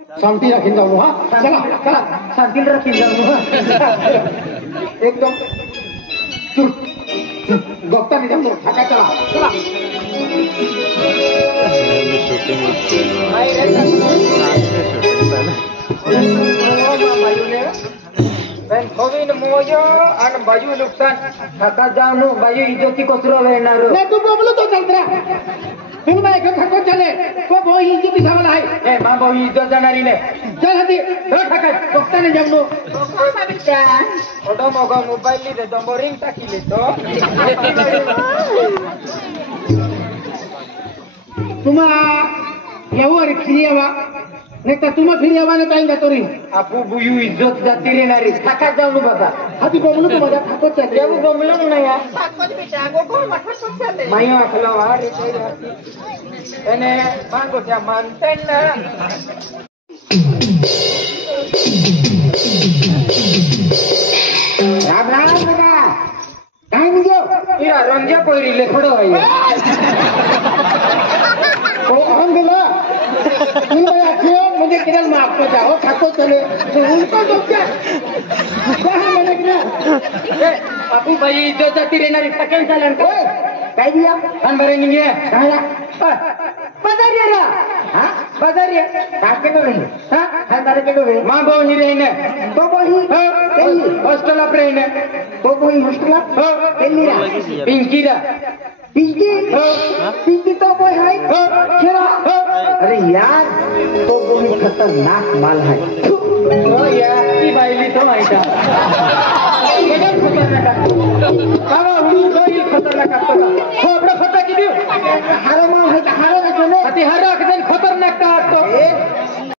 शांती Rakhine जाऊ हा चला चला शांती राखीन जाऊ हा एकदम गप्पा निजाम थाका चला चला खवीन मोजो आणि बाजू नुकसान थाका जाऊ बाजू इज्जती कसरो वेणार नाही तू बोललो तो चंद्रा तुम मैं एक थको चले को वो ही इज्जत दिखावला है ए मां वो इज्जत जाणारी ने चल हती रो ठका दोस्ताने जामनो को बाबिचा ओडो मगो मोबाईल ली दे तो रिंग टाकीले तो तुम्हा यावर खिरियावा नाही तर तुम्हा फिरियावाने काही जातो रे आपू बुयू इज्जत जाती रेणारी थाका जाऊ बाबा हाती बोललो तू माझ्या थाको चल देऊ बोललो नाही यार थाको बेटा गो मठा चले मायो अखलो रे એને માંગો ત્યાં માનતે ને રામ રામ બેટા કાઈ નીજો ઈરા રંગ્યા કોઈરી લેખડો હોય ઓ આંગલા તું ભાઈ આખો મને કિરણ માં આપતો જાઓ ખાતો ચલે તો ઉલટો તો ક્યાં મને કિરણ એ આપુ ભાઈ ઇજ્જત જતી રહેનારી સેકન્ડ ચાલન કો काय दिया कान भरे निघे काय बाजारिया हा बाजारिया काके नो नहीं हा काय बारे के रे मां बो नि रेने तो बोही तेली हॉस्टल आप रेने तो बोही हॉस्टल हो तेली रा पिंकी रा पिंकी हो पिंकी तो बोय है खेरा अरे यार तो बोही खतरनाक माल है ओ यार की बाईली तो माहिता एकदम खतरनाक बाबा हुई कोई खतरनाक असतो हो आपला फटा किती हारो मग हारो ना कोने अति हारो